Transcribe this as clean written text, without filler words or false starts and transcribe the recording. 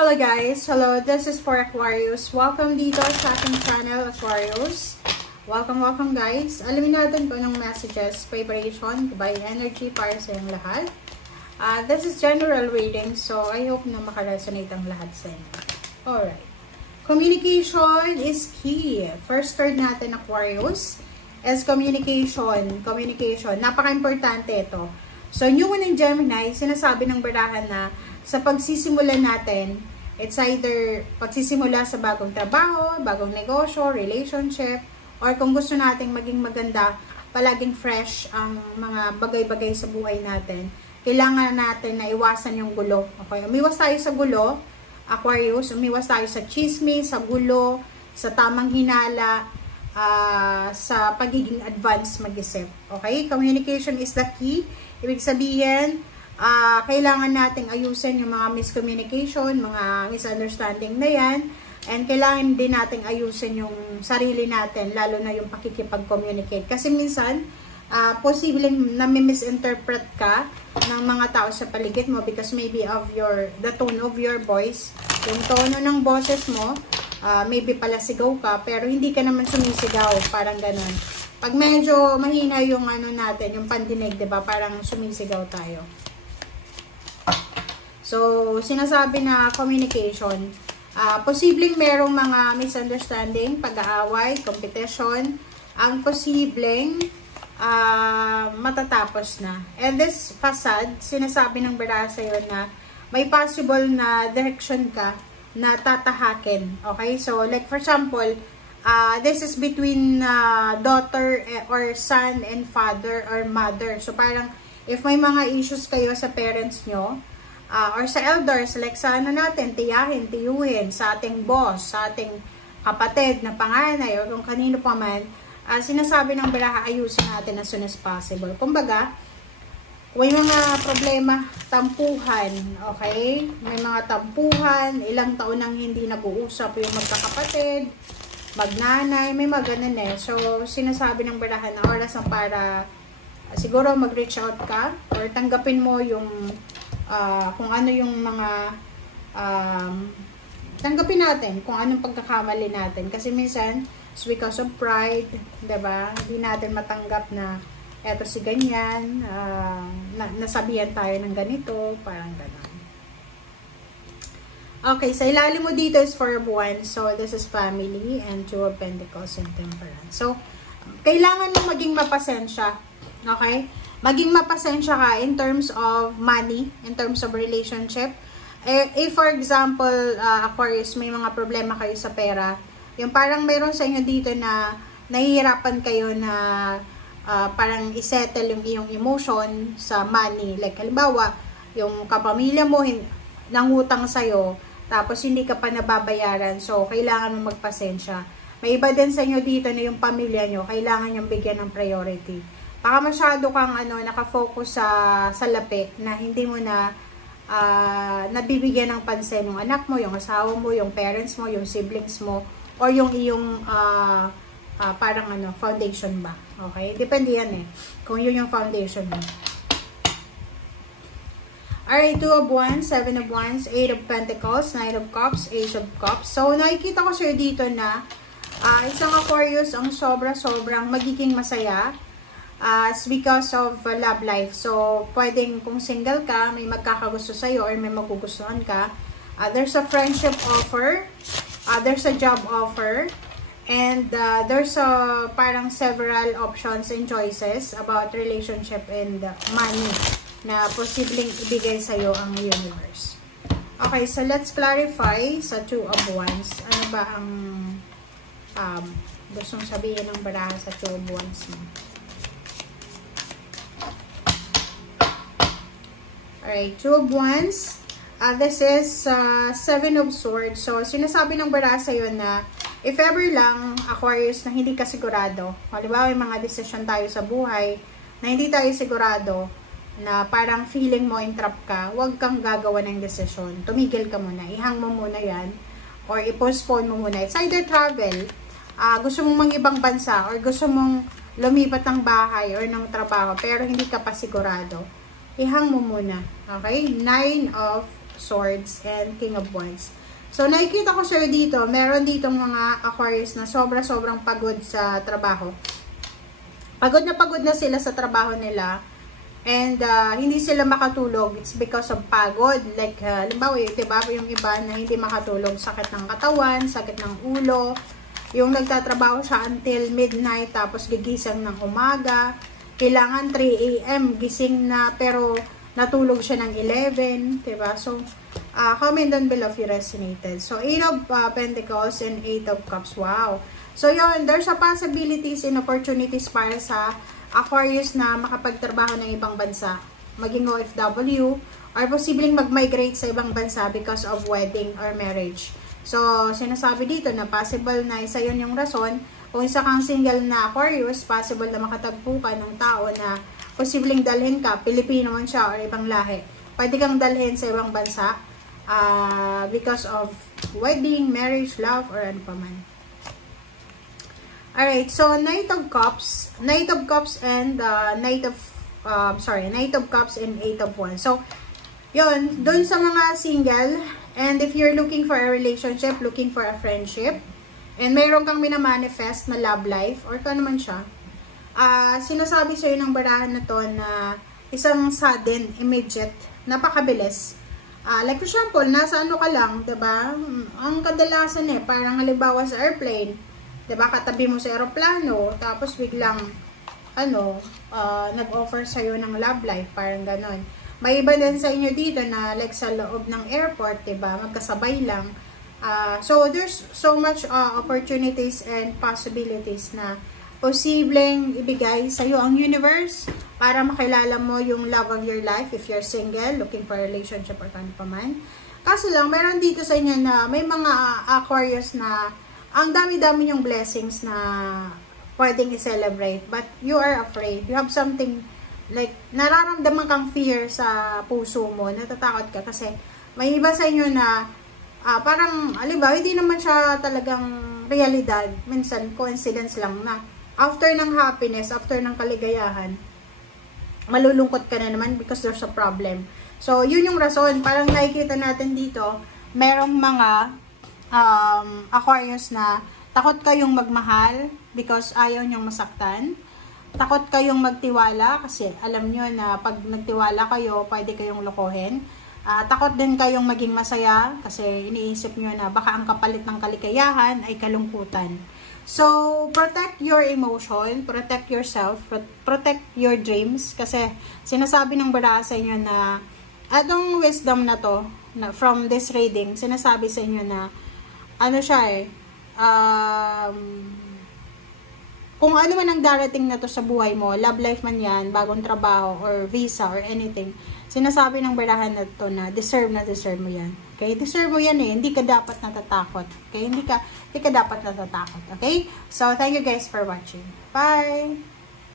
Hello guys! Hello, this is for Aquarius. Welcome dito sa aking channel, Aquarius. Welcome guys. Alamin natin kung anong messages, vibration, by energy para sa inyong lahat. This is general reading, so I hope na makaresonate ang lahat sa inyo. Alright. Communication is key. First card natin, Aquarius, is communication. Communication. Napaka-importante ito. So, new one in Gemini, sinasabi ng barahan na sa pagsisimula natin, it's either pagsisimula sa bagong trabaho, bagong negosyo, relationship, or kung gusto nating maging maganda, palaging fresh ang mga bagay-bagay sa buhay natin, kailangan natin na iwasan yung gulo. Okay? Umiwas tayo sa gulo, Aquarius, umiwas tayo sa chismis, sa gulo, sa tamang hinala, sa pagiging advanced mag-isip. Okay? Communication is the key. Ibig sabihin, kailangan nating ayusin yung mga miscommunication, mga misunderstanding na yan. And kailangan din nating ayusin yung sarili natin, lalo na yung pakikipag-communicate. Kasi minsan, posibleng nami-misinterpret ka ng mga tao sa paligid mo because maybe of the tone of your voice, yung tono ng boses mo, maybe pala sigaw ka, pero hindi ka naman sumisigaw, parang ganun. Pag medyo mahina yung ano natin, yung pandinig, diba? Parang sumisigaw tayo. So, sinasabi na communication, posibleng merong mga misunderstanding, pag-aaway, competition, ang posibleng matatapos na. And this facade, sinasabi ng baraha sa'yo na may possible na direction ka na tatahakin. Okay? So, like for example, this is between daughter or son and father or mother. So, parang if may mga issues kayo sa parents nyo, or sa elders, like sa ano natin, tiyahin, tiyuhin, sa ating boss, sa ating kapatid na panganay, o kung kanino pa man, sinasabi ng baraha, ayusin natin as soon as possible. Kumbaga, may mga problema, tampuhan, okay? May mga tampuhan, ilang taon nang hindi nag-uusap yung magkakapatid, magnanay, may mga ganun eh. So, sinasabi ng baraha na oras ang para siguro mag-reach out ka or tanggapin mo yung kung ano yung mga tanggapin natin, kung anong pagkakamali natin. Kasi minsan, it's because of pride, diba? Hindi natin matanggap na eto si ganyan, nasabihan tayo ng ganito, parang gano'n. Okay, sa ilalim mo dito is 4 of Wands. So, this is family and 2 of Pentacles and Temperance. So, kailangan mo maging mapasensya. Okay? Maging mapasensya ka in terms of money, in terms of relationship. If for example, Aquarius, may mga problema kayo sa pera, yung parang mayroon sa inyo dito na nahihirapan kayo na parang isettle yung iyong emotion sa money. Like halimbawa, yung kapamilya mo nangutang sa'yo, tapos hindi ka pa nababayaran, so kailangan mo magpasensya. May iba din sa inyo dito na yung pamilya nyo, kailangan yung bigyan ng priority. Baka masyado kang nakafocus sa lapi na hindi mo na nabibigyan ng pansin yung anak mo, yung asawa mo, yung parents mo, yung siblings mo, or yung iyong parang foundation ba. Okay? Depende yan eh. Kung yun yung foundation mo. Alright, 2 of Wands, 7 of Wands, 8 of Pentacles, 9 of Cups, Ace of Cups. So, nakikita ko sa'yo dito na isang Aquarius ang sobrang magiging masaya. Because of love life. So, pwedeng kung single ka, may magkakagusto sa'yo or may magugustuhan ka. There's a friendship offer. There's a job offer. And there's parang several options and choices about relationship and money na posibleng ibigay sa'yo ang universe. Okay, so let's clarify sa 2 of Wands. Ano ba ang gustong sabihin ng baraha sa 2 of Wands mo? Alright, 2 of Wands. This is 7 of Swords. So, sinasabi ng baraha sa'yo na if ever lang, Aquarius, na hindi ka sigurado, halimbawa may mga decision tayo sa buhay na hindi tayo sigurado, na parang feeling mo entrap ka, huwag kang gagawa ng decision. Tumigil ka muna. Ihang mo muna yan. Or i-postpone mo muna. It's either travel, gusto mong mang-ibang bansa, or gusto mong lumipat ng bahay or ng trabaho, pero hindi ka pa sigurado. Ihang mo muna. Okay? 9 of Swords and King of Wands. So, nakikita ko sir dito, meron ditong mga Aquarius na sobrang pagod sa trabaho. Pagod na sila sa trabaho nila. And hindi sila makatulog. It's because of pagod. Like, halimbawa, diba, yung iba na hindi makatulog. Sakit ng katawan, sakit ng ulo. Yung nagtatrabaho siya until midnight, tapos gigising ng umaga. Kailangan 3 AM gising na, pero natulog siya ng 11. Diba? So, comment down below if you resonated. So, 8 of Pentacles and 8 of Cups. Wow. So, yun, there's a possibilities and opportunities para sa Aquarius na makapagtrabaho ng ibang bansa, maging OFW, or posibleng mag-migrate sa ibang bansa because of wedding or marriage. So, sinasabi dito na possible na isa yun yung rason. Kung isa kang single na Aquarius, possible na makatagpo ka ng tao na posibleng dalhin ka, Pilipino man siya or ibang lahi. Pwede kang dalhin sa ibang bansa because of wedding, marriage, love, or ano pa man. Alright, so Knight of Cups and Knight of Cups and 8 of Wands. So, yun, dun sa mga single, and if you're looking for a relationship, looking for a friendship, and mayroon kang minamanifest na love life, or kung naman siya, sinasabi sa'yo ng barahan na to na isang sudden, immediate, napakabilis. Like for example, nasa ano ka lang, diba? Ang kadalasan parang halimbawa sa airplane, diba, katabi mo sa aeroplano, tapos biglang, nag-offer sa'yo ng love life, parang ganon. May iba din sa inyo dito na, like sa loob ng airport, diba, magkasabay lang. So, there's so much opportunities and possibilities na posibleng ibigay sa'yo ang universe para makilala mo yung love of your life if you're single, looking for a relationship or kano pa man. Kaso lang, meron dito sa inyo na may mga Aquarius na ang dami-dami yung blessings na pwedeng i-celebrate. But you are afraid. You have something like, nararamdaman kang fear sa puso mo. Natatakot ka kasi may iba sa inyo na parang, alibaw, hindi naman siya talagang realidad. Minsan, coincidence lang na after ng happiness, after ng kaligayahan, malulungkot ka na naman because there's a problem. So, yun yung rason. Parang nakikita natin dito, merong mga Aquarius na takot kayong magmahal because ayaw nyong masaktan. Takot kayong magtiwala kasi alam nyo na pag nagtiwala kayo, pwede kayong lokohin. Takot din kayong maging masaya kasi iniisip nyo na baka ang kapalit ng kaligayahan ay kalungkutan. So, protect your emotion, protect yourself, protect your dreams kasi sinasabi ng baraha sa inyo na atong wisdom na to, na from this reading, sinasabi sa inyo na ano siya kung ano man ang darating na to sa buhay mo, love life man yan, bagong trabaho, or visa, or anything, sinasabi ng barahan na to na deserve mo yan. Okay? Deserve mo yan hindi ka dapat natatakot. Okay? Hindi ka dapat natatakot. Okay? So, thank you guys for watching. Bye!